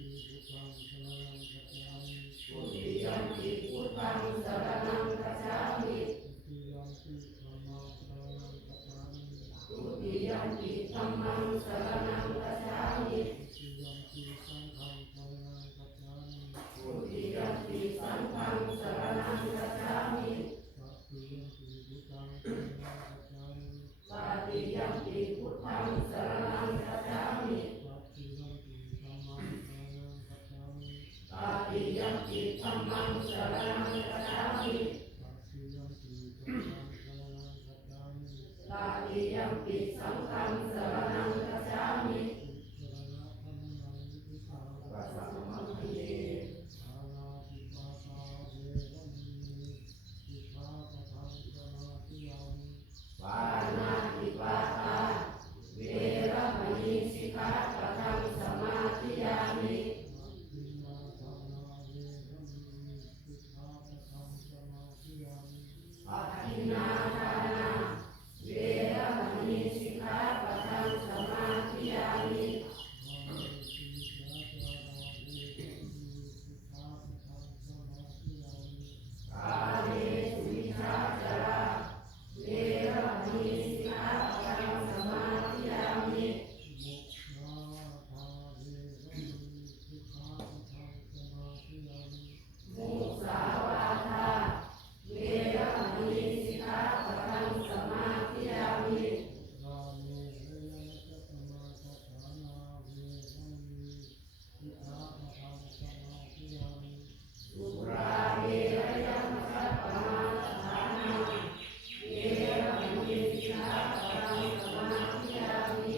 ทุติยัมปิพุทธังสรณังคัจฉามิทุติยัมปิธัมมังสรณังคัจฉามิทุติยัมปิสังฆังสรณังคัจฉามิตติยัมปิพุทธังสรณังคัจฉามิตติยัมปิธัมมังสรณังคัจฉามิตติยัมปิสังฆังสรณังคัจฉามิปัสสะมังคีปานาติปาตาเวรมณีสิกขาปะทังสมาธิยามิปัจฉินาทานาเวรมณีสิกขาปะทังสมาธิยามิกาเมสุมิจฉาจาราเวรมณีสิกขาปะทังสมาธิยามิมุสาวาทาเวรมณีสิกขาปะทังสมาธิยามิสุราเมรยมัสสะปะมาสฐานาเวรมณีสิกขาปะทังสมาธิยามิ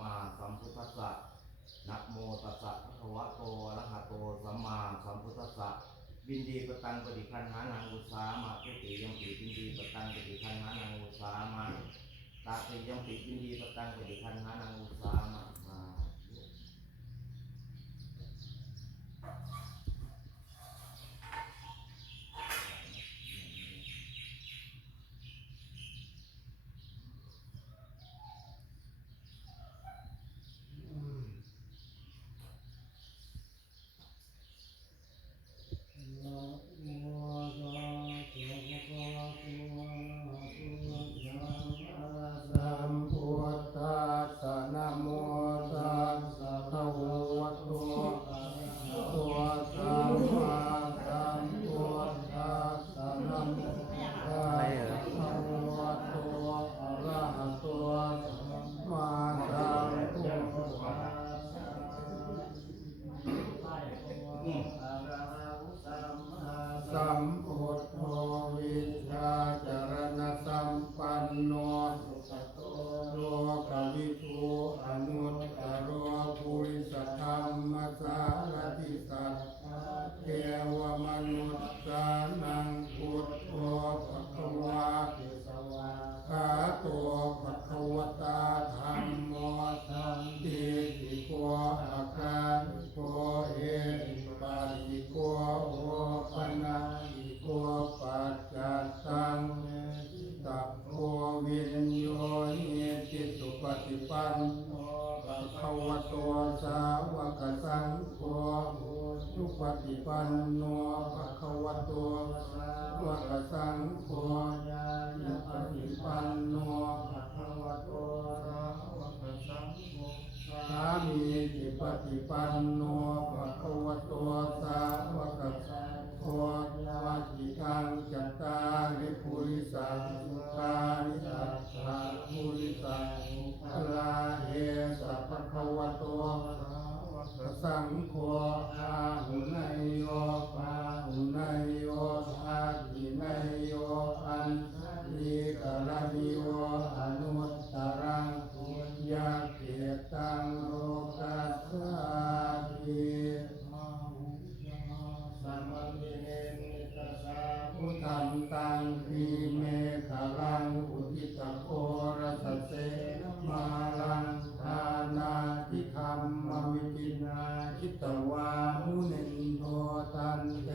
มาสัมพุทธัสสะนะโมตัสสะภะคะวะโตอะระหะโตสัมมาสัมพุทธัสสะบินดีปตังปฏิคันหานังอุสามะทุติยัมปิบินดีปตังปฏิคันหานังอุสามะตติยัมปิบินดีปตังปฏิคันหานังอุสามะสัมพุทโธวิชชาจรณะสัมปันโนสุขโตโลกวิทูอนุตตโรปุริสธรรมสารติสัทธาเทวมนุษย์สานังพุทโธภควาติสวาคาโตภควตาธัมโมสัมติติโกอาคาริโกเอหิปัสสิโกโอปนาอิโกปัจจัตตังเมติตัพโพวิญโยนิจิตุปฏิปันโนภะคะวะโตสาวกสังโฆสุปฏิปันโนภะคะวะโตสาวกสังโฆญาณปฏิปันโนภะคะวะโตสาวกสังโฆสามีจิปฏิปันโนภะคะวะโตสาวกสังโฆวัจจิตังจัตตาริปุริสังสุขานิสัทธาปุริสังภลาเอสัพพะคะวะโตสาวกสังโฆอาหุนายโยปาหุนายโยอาทินายโยอันติกะระนิโยอนุตตรังปุญญาเกตังโลกัสสาติสัมมาเนมิตัสสะพุทธันตังทีเมฆลังอุทิตโกรัสเสมาลังทานาทิธรรมวิจินา จิตวามุนินโทตันเต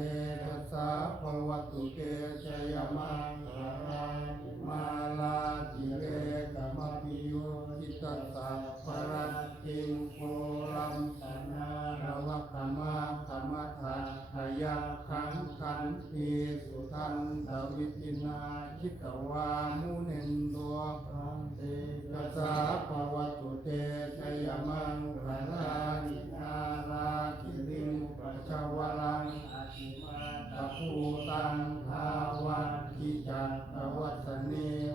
ทัสสะภวตุเตชยมังคารามาลาจิเรกมปิโยจิตตัสสะรัตติงโคลัมปนาระวะกมะกมะทัสขยักขังขันติสุทันตวิจินาจิตวามุนินโทตันเตทัสสะภวตุเตชยมังคารานินาราคิริงปัจจวรังอธิมาตะภูตังทาวันจิจัตตวัสเน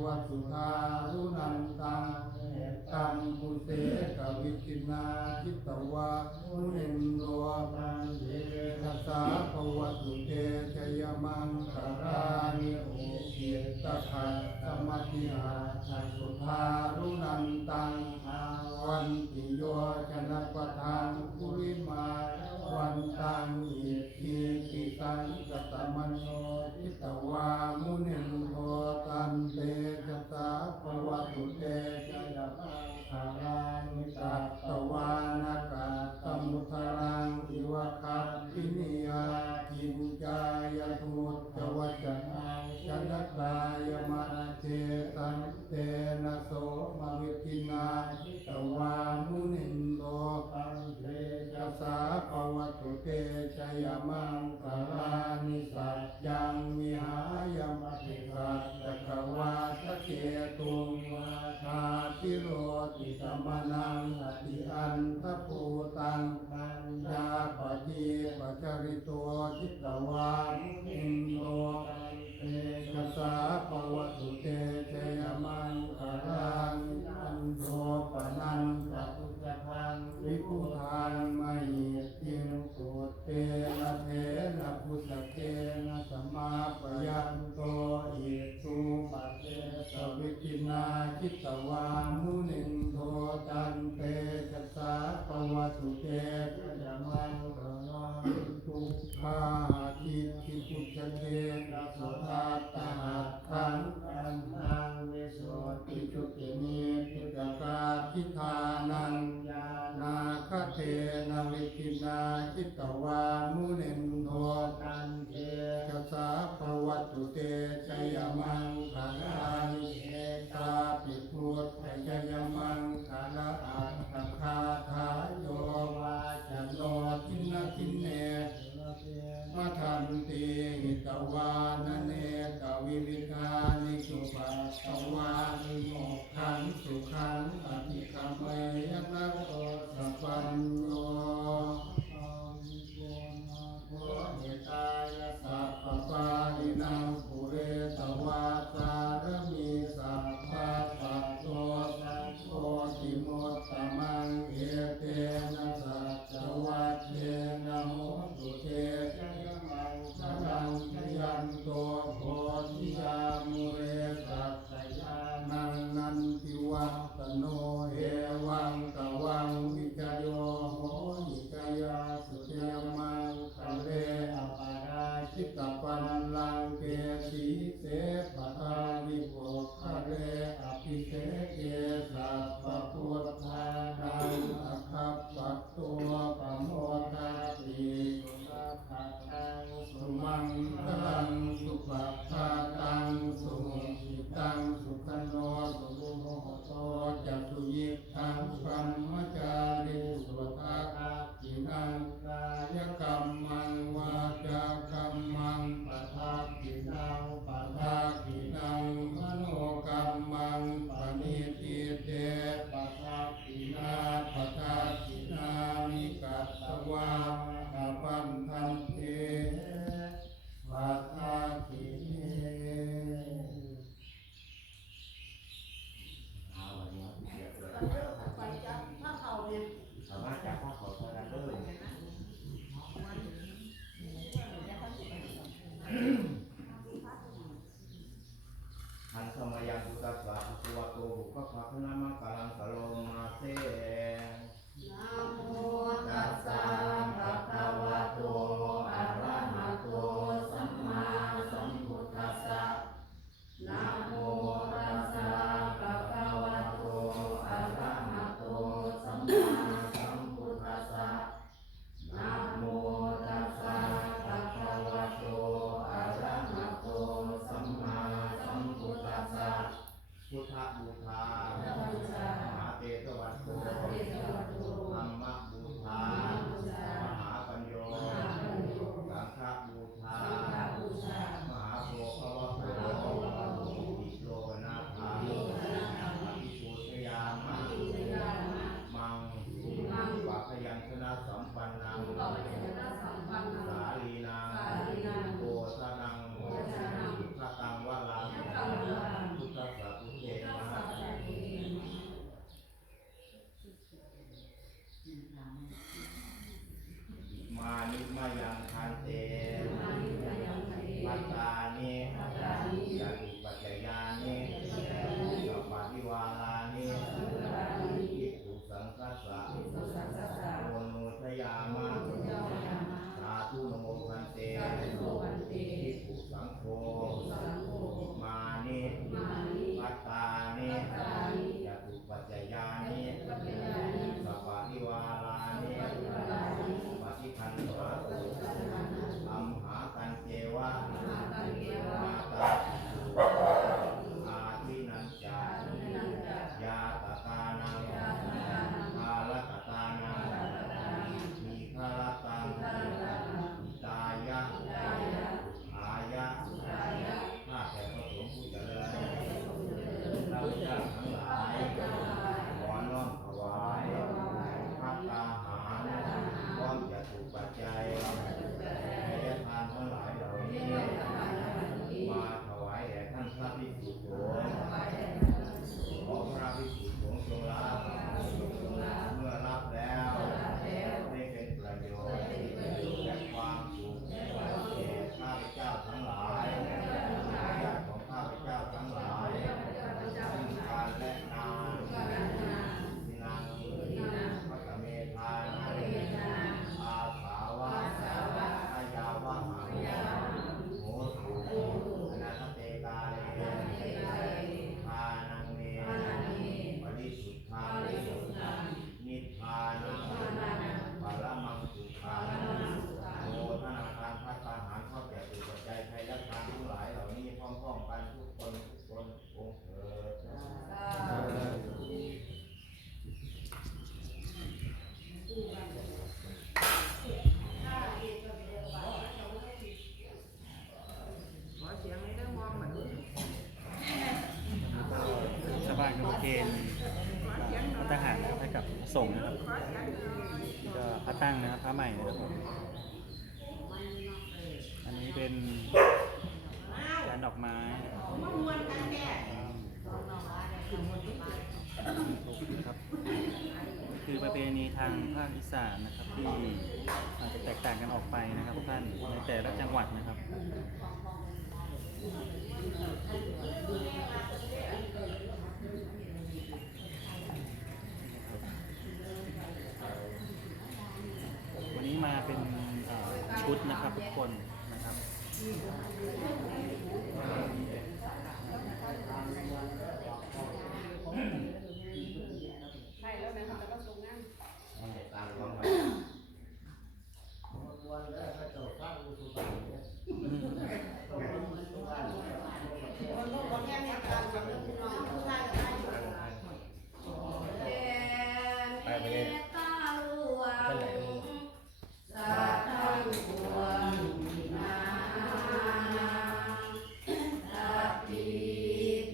วัสุธารุนันตังตัมปุเตกวิจินาจิตวามุนินโทตันเตทัสสะภวตุเตชยมังคารานิโอเกตขัสสมัติหาชัยสุธารุนันตังวันติโยชนะปะทังปุริมาวันตังอิทิปิตังกตมัญโนจิตวามุนินโทตันเตจัสสะภวตุเตชยมังคารานิตัตตวานากาตมุทรังอิวะคัปปินิยากินจายทุตตวัจนังชนะกายมาเทตันเตนะโสมวิตินาจิตวามุนินโทตันเตจัสสะภวตุเตชยมังคารานิสัจยังวิหายมติสัจจกวาสเกตุงวาทาติโรติสมนังอติอันทภูตังปัญญาปฏิปัจจริโตจิตวามุนินโทตันเตจัสสะภวตุเตชยมังคารานิอันโทปนันตปุจจังวิภูทานมหิติงสุเตนะเทนะพุทธเตนะสัมมาปยันโตอิสุปะเตสวิตินาจิตวามุนินโทตันเตจัสสะภวตุเตชยมังคารานิทุกขาทิทิพุทธเตนะโสทัตตะหัตถังอันทังเวโสติจุตินิพิจกาทิธานังญานาคเทนะวิคินาจิตวามุนินโทตันเตจัสสะภวตุเตชยมังคารานิเอตาปิพุทธชยมังคาราอัตถคาทายโยวาจโนทินทินเนมัทันติหิตวานเนตวิวิธานิสุปัสสวานิโมกขังสุขังอภิคเมยนะโตสัพพัญโยเมตายะสัพพปารินังปุเรตวาสารมีสัพพะปัตโตสังโฆติโมตตมังเอเตนะสัจวัตเทนะโมตุเตชยมังสรังชยันโตโพธิยามุเรสัพพยานังนันติวัตโนเอวังกวังวิจโยโหหิจยาสุเทมังคะเรอปาราชิตปันลังเกสีเสปทาวิโภคะเรอภิเสเกสัพพพุทธานา มานิมายังคันเต มานิมายังคันเต ปัตตานิ ปัตตานิ ยาติปัจจยานิสัพพะทิวาลานิภิกขุสังฆัสสะ สุสังสัสสะ โอโนทยามะ โยยามะ สาธุโนคันเต สาธุโนคันเต ภิกขุสังโฆ สังโฆ มานิ มานิ ปัตตานิ ปัตตานิ ยาติปัจจยานิ ปัจจยานิ สัพพะทิวาลานิ ปัจจยานิ ปฏิคันวะอัมหากันเจวะ มหาคันเทวะ มาตาอาทินันจา นินันจะ ยาตตานัง ยาตานัง กาลตตานัง ตาตานัง ทีฆรตัง ตาตัง อิตายะ ตายะ อายะ ตายะ ข้าแต่พระสงฆ์ผู้เจริญ สมเด็จ เราเจ้าทั้งหลายขอน้อมถวายภัตตาหารพร้อมจะถูกปัจจัยและทานทั้งหลายเหล่านี้มาถวายแด่ท่านพระภิกษุสงฆ์ขอพระภิกษุสงฆ์จงรับเมื่อรับแล้วได้เป็นประโยชน์และความสุขแก่ข้าพเจ้าทั้งหลายญาติของข้าพเจ้าทั้งหลายซึ่งการและนานสินังพระกเมธานาอาสาวะอายาวะหังโหตุอนาคเตกาเลทานังเมปริสุทธังนิพพานังปรมังสุขังโมทนาทานภัตตาหารเข้าแก่สุปัจจัยไทยและทานทั้งหลายเหล่านี้พร้อมๆกันทุกคนองค์เถิด ชาวบ้านก็มาเกณฑ์พระทหารนะครับให้กับสงฆ์นะครับนี่ก็พระตั้งนะครับพระใหม่นะครับผมอันนี้เป็นการดอกไม้นะครับคือประเพณีทางภาคอีสานนะครับที่อาจจะแตกต่างกันออกไปนะครับทุกท่านในแต่ละจังหวัดนะครับ วันนี้มาเป็นชุดนะครับทุกคนนะครับ ใช่แล้วนะคะแต่ว่าทรงนั่ง ตามความไป คนโลกคนแค่เนี่ยการกับเรื่องพี่น้องผู้ชายกับผู้หญิงเย็นเมตตาลวงสัตว์ทั้งปวงนาสัตว์ที่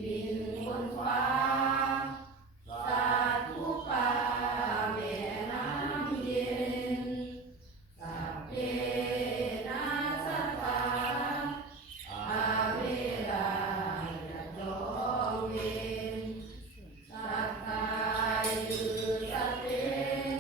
บินบนฟ้าสัตว์ผู้ป่าแม่น้ำเย็นสัพเพนาสัตตาอาเวลาจะจองเวรสัตตายคือสัตว์เป็น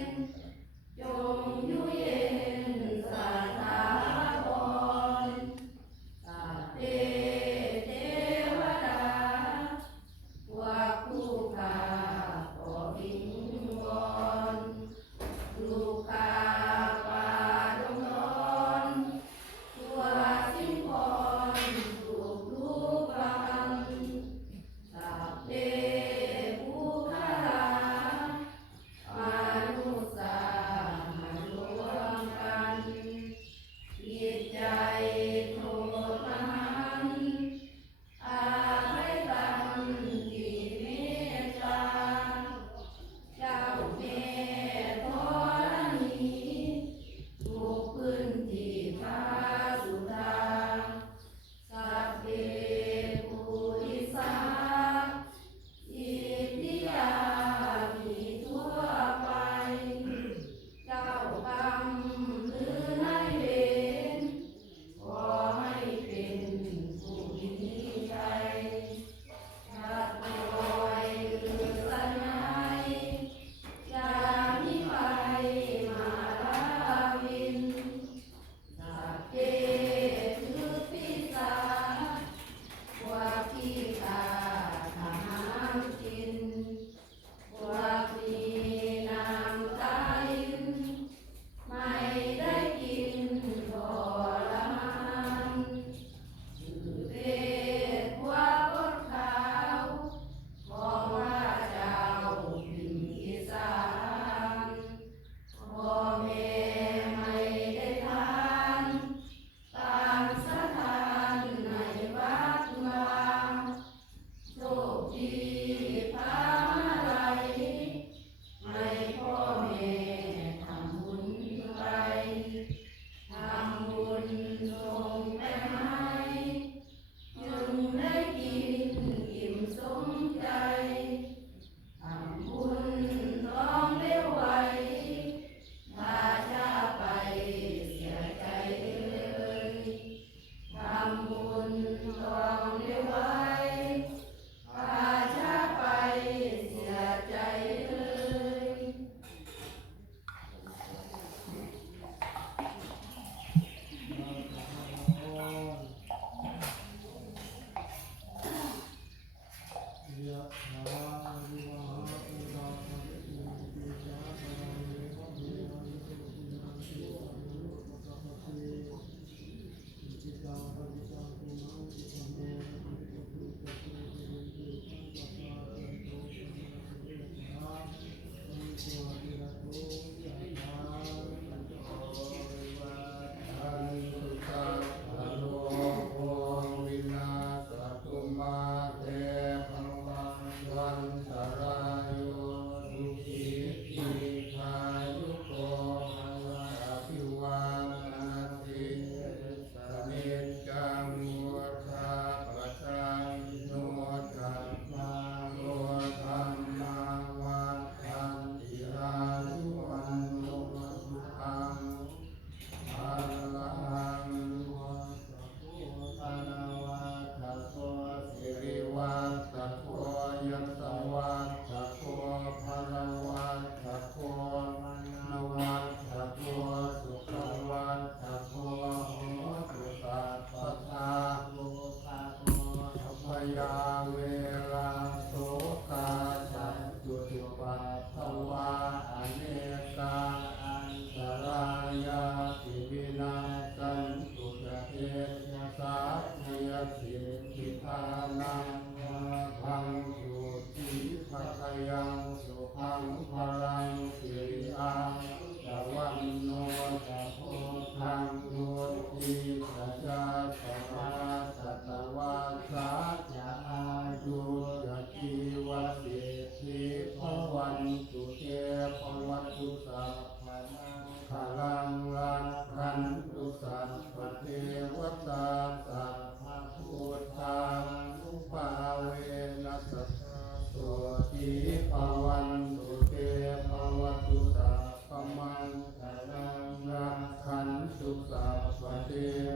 รักขันตุสัพพเท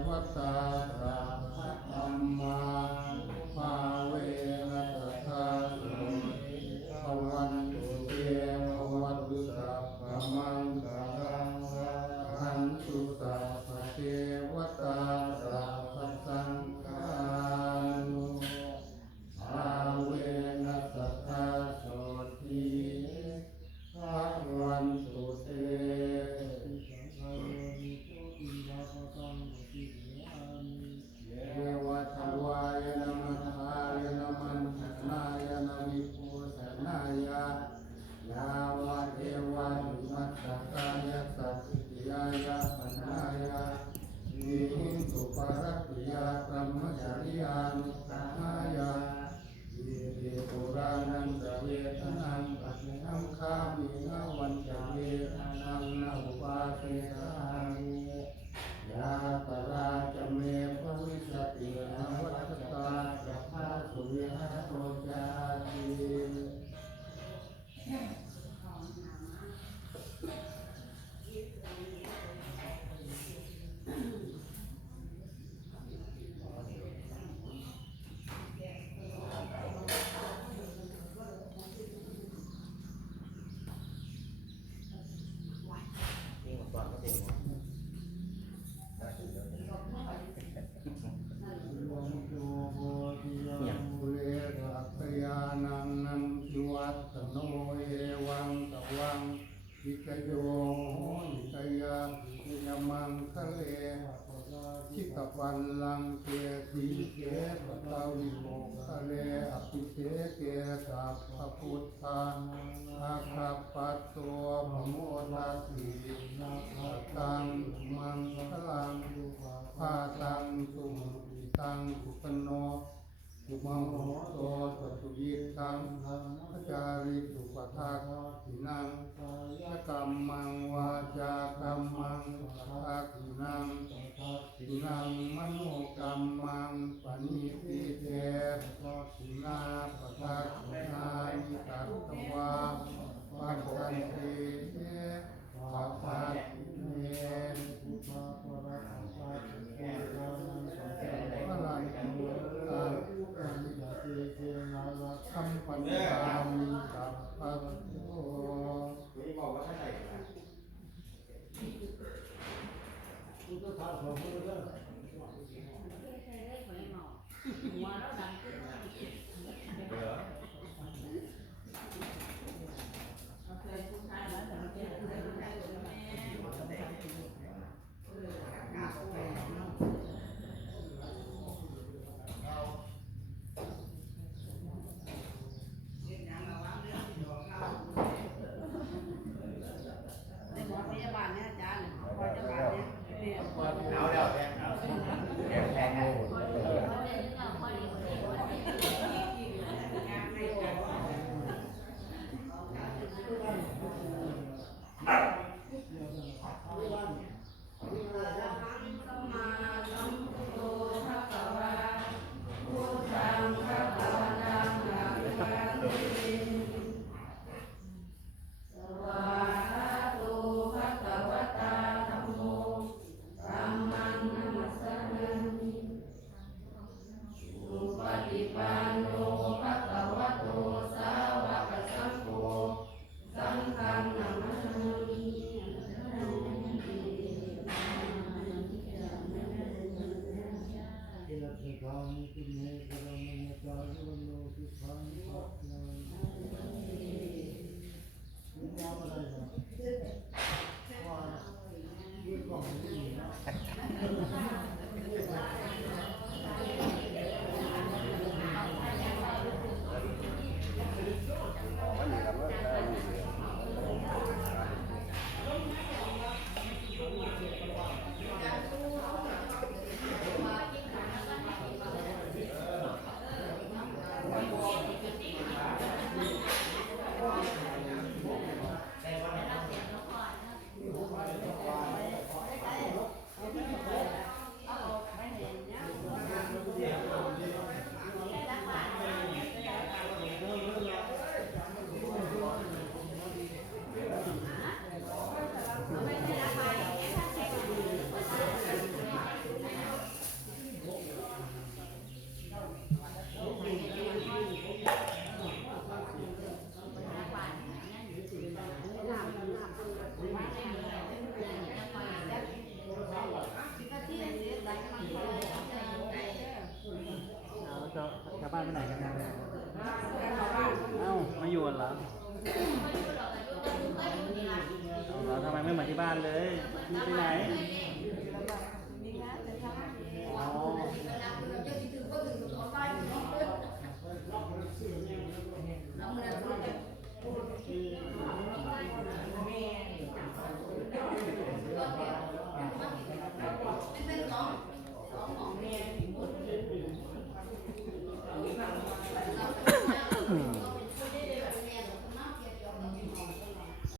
วตาสัพพธัมมาภาเวนัสสะโสภวันตุเตภวัตุสัพพมังคลังรักขันตุสัพพเทวตาสัพพสังฆานุภาเวนัสสะโสทิภวันตุเตเยวทวายนะมัทายนะมันทนายนะวิภูสนายะยาวะเทวานุมัตตกายะสัพพิยายะปัญญายะวิหิงสุปรัตติยะธรรมจริยานุสหายะวิริปุรานังสเวทนังปัจฉิมคามินาวันจะเวทนังนาอุปาเทสามิยาตราจะเมภวิสตินาวัตตาจะพาสุวิหารโตจาติ นี่มันก่อนก็เป็น ลมโยโหติยังเวรัตยานังนังจิวัตโนเอวังตวังวิกโยวิกยาวิยมังคะเลชิตปันลังเกสีเกปตาวิโมคะเลอภิเทเกสัพพพุทธาอาคาปัตโตภโมทัสสิตังมังคลังภาตังสุมิตังสุปโนสุมังโหโตสัตุยิตังพจาริสุปทาทินังกัมมังวาจากัมมังปะทินังทินังมโนกัมมังปณิทิเตทินาปะทัสนานิตัตตวาปัจจันติเตภะคะเนพุทธะปะระหะปะเตระนังสัจจะพลังตุตาอันยะเตเกนะระคัมปัญญามิสัพพะโต คุณบอกว่าท่านไหนนะ ในหมอพยาบาลเนี่ยอาจารย์พยาบาลเนี่ย เอาแล้ว ไม่เหมือนที่บ้านเลยมีไปไหนอ๋อ